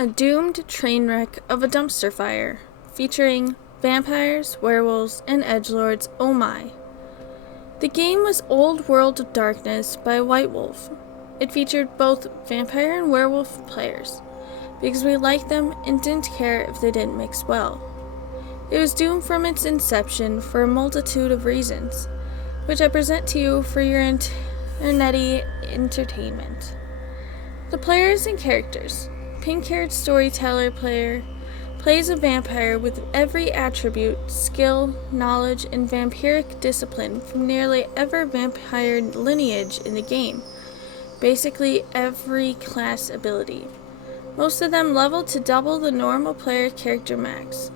A doomed train wreck of a dumpster fire, featuring vampires, werewolves, and edgelords. Oh my. The game was Old World of Darkness by White Wolf. It featured both vampire and werewolf players, because we liked them and didn't care if they didn't mix well. It was doomed from its inception for a multitude of reasons, which I present to you for your internety entertainment. The players and characters. Pink-haired storyteller player plays a vampire with every attribute, skill, knowledge, and vampiric discipline from nearly every vampire lineage in the game. Basically every class ability. Most of them leveled to double the normal player character max.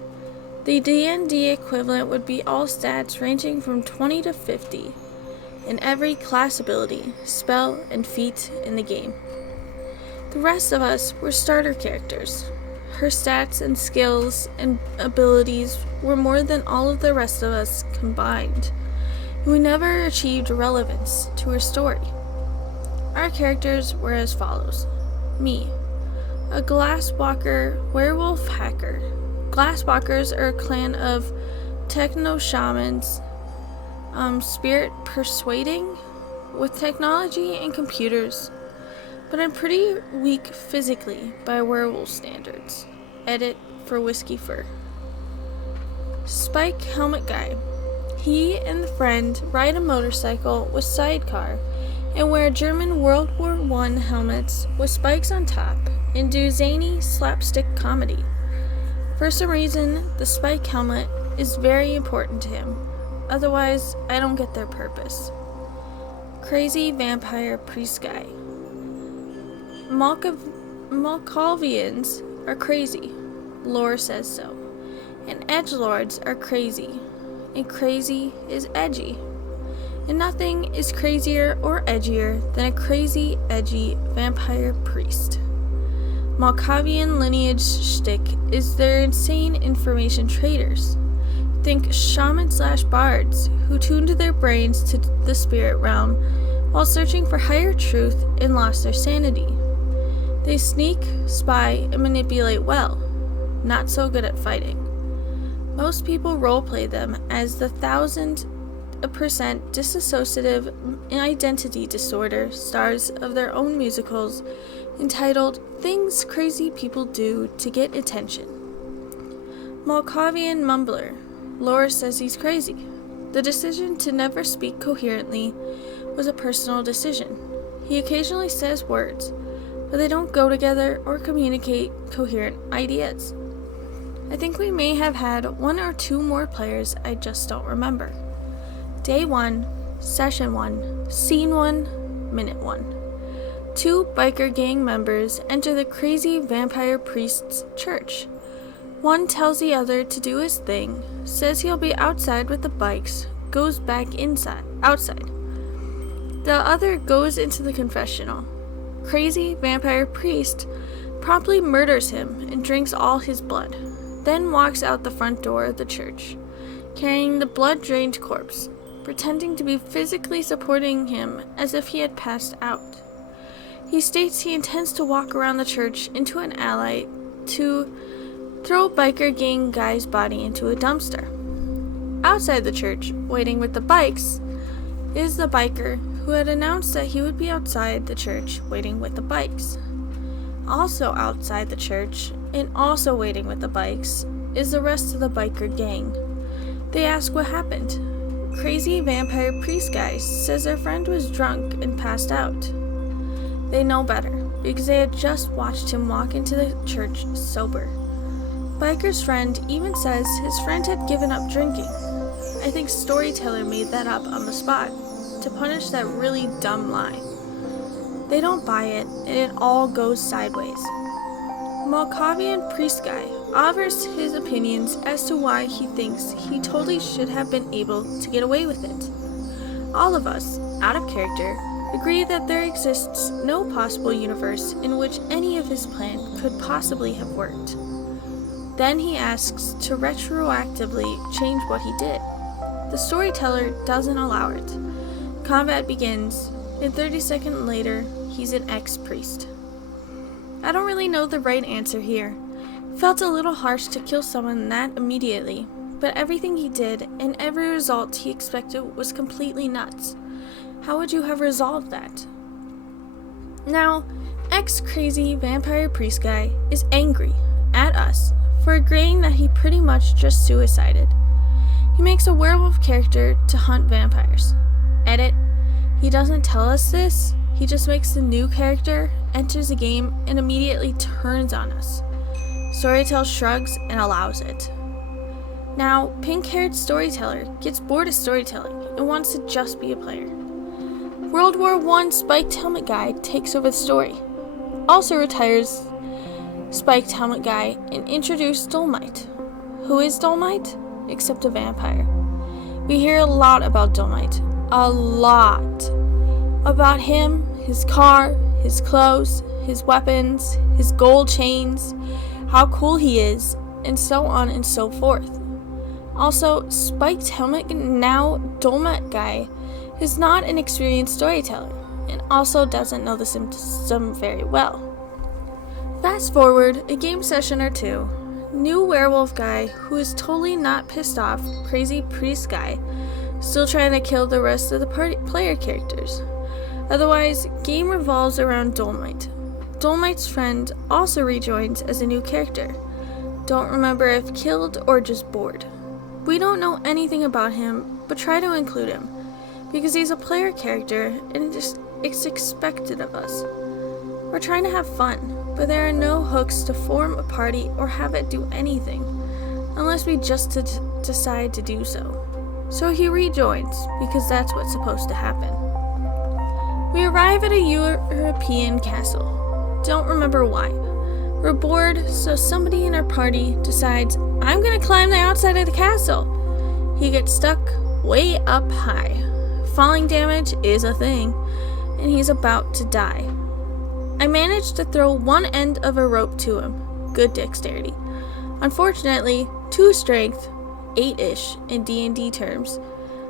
The D&D equivalent would be all stats ranging from 20 to 50 in every class ability, spell, and feat in the game. The rest of us were starter characters. Her stats and skills and abilities were more than all of the rest of us combined. We never achieved relevance to her story. Our characters were as follows. Me, a glasswalker werewolf hacker. Glasswalkers are a clan of techno-shamans, spirit persuading with technology and computers. But I'm pretty weak physically by werewolf standards. Edit for Whiskey Fur. Spike Helmet Guy. He and the friend ride a motorcycle with sidecar and wear German World War I helmets with spikes on top and do zany slapstick comedy. For some reason, the spike helmet is very important to him. Otherwise, I don't get their purpose. Crazy Vampire Priest Guy. Malkavians are crazy, lore says so, and edgelords are crazy, and crazy is edgy, and nothing is crazier or edgier than a crazy, edgy vampire priest. Malkavian lineage shtick is their insane information traders. Think shaman/bards who tuned their brains to the spirit realm while searching for higher truth and lost their sanity. They sneak, spy, and manipulate well, not so good at fighting. Most people roleplay them as the 1000% dissociative identity disorder stars of their own musicals entitled Things Crazy People Do to Get Attention. Malkavian Mumbler. Lore says he's crazy. The decision to never speak coherently was a personal decision. He occasionally says words, but they don't go together or communicate coherent ideas. I think we may have had 1 or 2 more players, I just don't remember. Day 1, Session 1, Scene 1, Minute 1. 2 biker gang members enter the crazy vampire priest's church. One tells the other to do his thing, says he'll be outside with the bikes, goes back outside. The other goes into the confessional. Crazy vampire priest promptly murders him and drinks all his blood, then walks out the front door of the church, carrying the blood-drained corpse, pretending to be physically supporting him as if he had passed out. He states he intends to walk around the church into an alley to throw biker gang guy's body into a dumpster. Outside the church, waiting with the bikes, is the biker who had announced that he would be outside the church waiting with the bikes. Also outside the church, and also waiting with the bikes, is the rest of the biker gang. They ask what happened. Crazy vampire priest guy says their friend was drunk and passed out. They know better, because they had just watched him walk into the church sober. Biker's friend even says his friend had given up drinking. I think Storyteller made that up on the spot to punish that really dumb lie. They don't buy it, and it all goes sideways. Malkavian priest guy offers his opinions as to why he thinks he totally should have been able to get away with it. All of us, out of character, agree that there exists no possible universe in which any of his plan could possibly have worked. Then he asks to retroactively change what he did. The storyteller doesn't allow it. Combat begins, and 30 seconds later, he's an ex-priest. I don't really know the right answer here. It felt a little harsh to kill someone that immediately, but everything he did and every result he expected was completely nuts. How would you have resolved that? Now, ex-crazy vampire priest guy is angry at us for agreeing that he pretty much just suicided. He makes a werewolf character to hunt vampires. Edit, he doesn't tell us this, he just makes the new character, enters the game, and immediately turns on us. Storytell shrugs and allows it. Now, pink-haired storyteller gets bored of storytelling and wants to just be a player. World War I spiked helmet guy takes over the story. Also retires spiked helmet guy and introduced Dolomite. Who is Dolomite? Except a vampire. We hear a lot about Dolomite. A lot. About him, his car, his clothes, his weapons, his gold chains, how cool he is, and so on and so forth. Also, spiked helmet, now Dolomite guy, is not an experienced storyteller, and also doesn't know the system very well. Fast forward a game session or two, new werewolf guy who is totally not pissed off, crazy priest guy, still trying to kill the rest of the player characters. Otherwise, game revolves around Dolomite. Dolomite's friend also rejoins as a new character. Don't remember if killed or just bored. We don't know anything about him, but try to include him, because he's a player character and it's expected of us. We're trying to have fun, but there are no hooks to form a party or have it do anything, unless we just decide to do so. So he rejoins, because that's what's supposed to happen. We arrive at a European castle. Don't remember why. We're bored, so somebody in our party decides, I'm gonna climb the outside of the castle. He gets stuck way up high. Falling damage is a thing, and he's about to die. I managed to throw one end of a rope to him. Good dexterity. Unfortunately, 2 strength, 8-ish in D&D terms.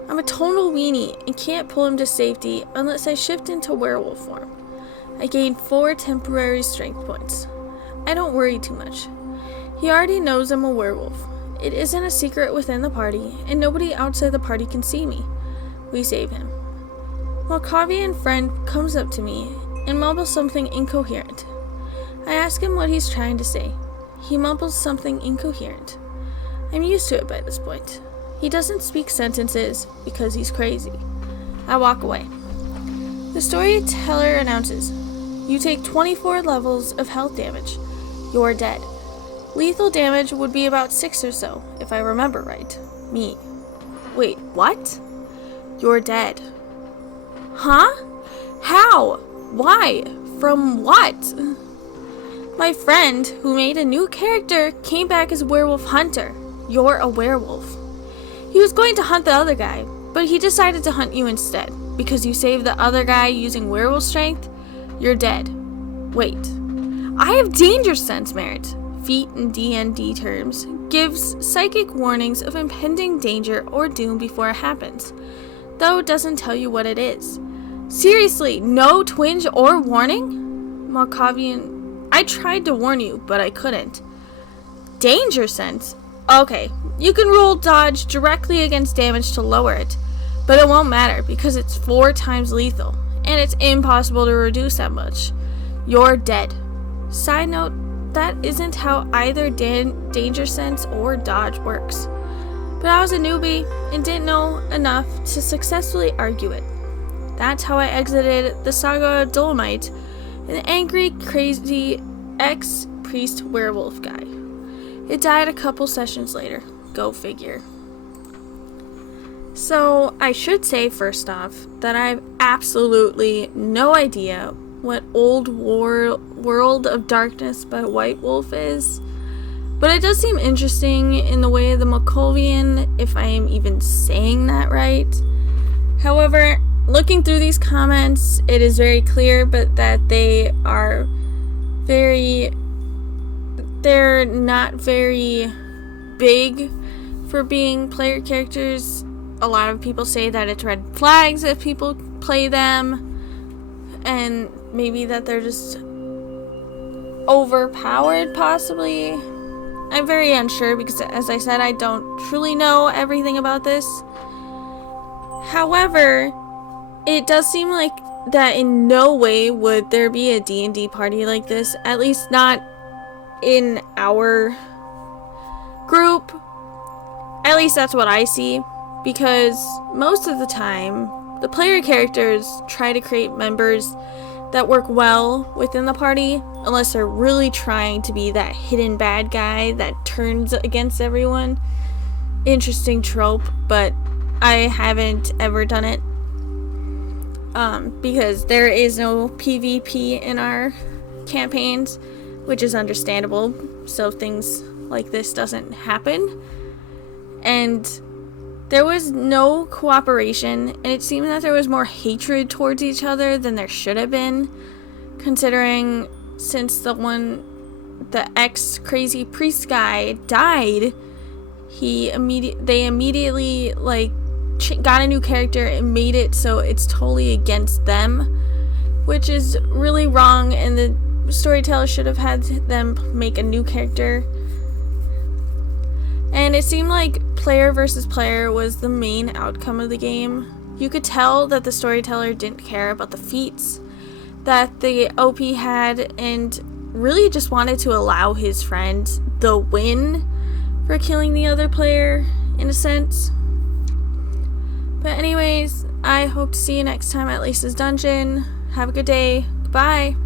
I'm a total weenie and can't pull him to safety unless I shift into werewolf form. I gained 4 temporary strength points. I don't worry too much. He already knows I'm a werewolf. It isn't a secret within the party, and nobody outside the party can see me. We save him. Malkavian friend comes up to me and mumbles something incoherent. I ask him what he's trying to say. He mumbles something incoherent. I'm used to it by this point. He doesn't speak sentences because he's crazy. I walk away. The storyteller announces, you take 24 levels of health damage. You're dead. Lethal damage would be about 6 or so, if I remember right. Me. Wait, what? You're dead. Huh? How? Why? From what? My friend, who made a new character, came back as werewolf hunter. You're a werewolf. He was going to hunt the other guy, but he decided to hunt you instead. Because you saved the other guy using werewolf strength, you're dead. Wait. I have danger sense merit. Feat in D&D terms gives psychic warnings of impending danger or doom before it happens, though it doesn't tell you what it is. Seriously, no twinge or warning? Malkavian, I tried to warn you, but I couldn't. Danger sense? Okay, you can roll dodge directly against damage to lower it, but it won't matter because it's 4 times lethal, and it's impossible to reduce that much. You're dead. Side note, that isn't how either danger sense or dodge works. But I was a newbie and didn't know enough to successfully argue it. That's how I exited the saga of Dolomite, an angry, crazy ex-priest werewolf guy. It died a couple sessions later. Go figure. So, I should say first off that I have absolutely no idea what Old World of Darkness by White Wolf is, but it does seem interesting in the way of the Malkavian, if I am even saying that right. However, looking through these comments, it is very clear that they're not very big for being player characters. A lot of people say that it's red flags if people play them, and maybe that they're just overpowered, possibly. I'm very unsure because, as I said, I don't truly know everything about this. However, it does seem like that in no way would there be a D&D party like this, at least not in our group. At least that's what I see, because most of the time, the player characters try to create members that work well within the party, unless they're really trying to be that hidden bad guy that turns against everyone. Interesting trope, but I haven't ever done it. Because there is no PvP in our campaigns, which is understandable, so things like this doesn't happen. And there was no cooperation, and it seemed that there was more hatred towards each other than there should have been, considering since the ex-crazy priest guy died, they immediately, like, got a new character and made it so it's totally against them, which is really wrong, and the storyteller should have had them make a new character. And it seemed like player versus player was the main outcome of the game. You could tell that the storyteller didn't care about the feats that the OP had and really just wanted to allow his friend the win for killing the other player, in a sense. But anyways, I hope to see you next time at Lisa's Dungeon. Have a good day. Goodbye.